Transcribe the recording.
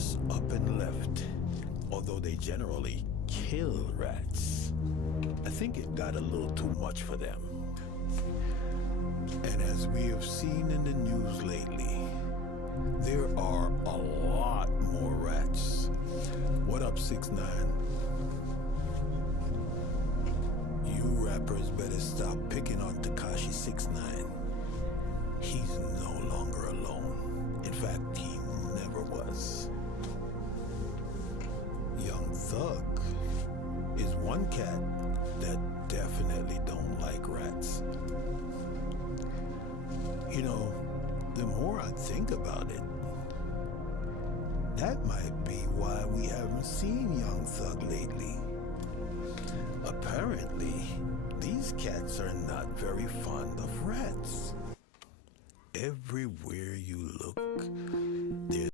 just up and left, although they generally kill rats. I think it got a little too much for them. And as we have seen in the news lately, there are a lot more rats. What up, 6ix9ine? You rappers better stop picking on Tekashi 6ix9ine. He's no longer alone. In fact, he never was. Young Thug is one cat that definitely don't like rats. You know, the more I think about it, that might be why we haven't seen Young Thug lately. Apparently, these cats are not very fond of rats. Everywhere you look,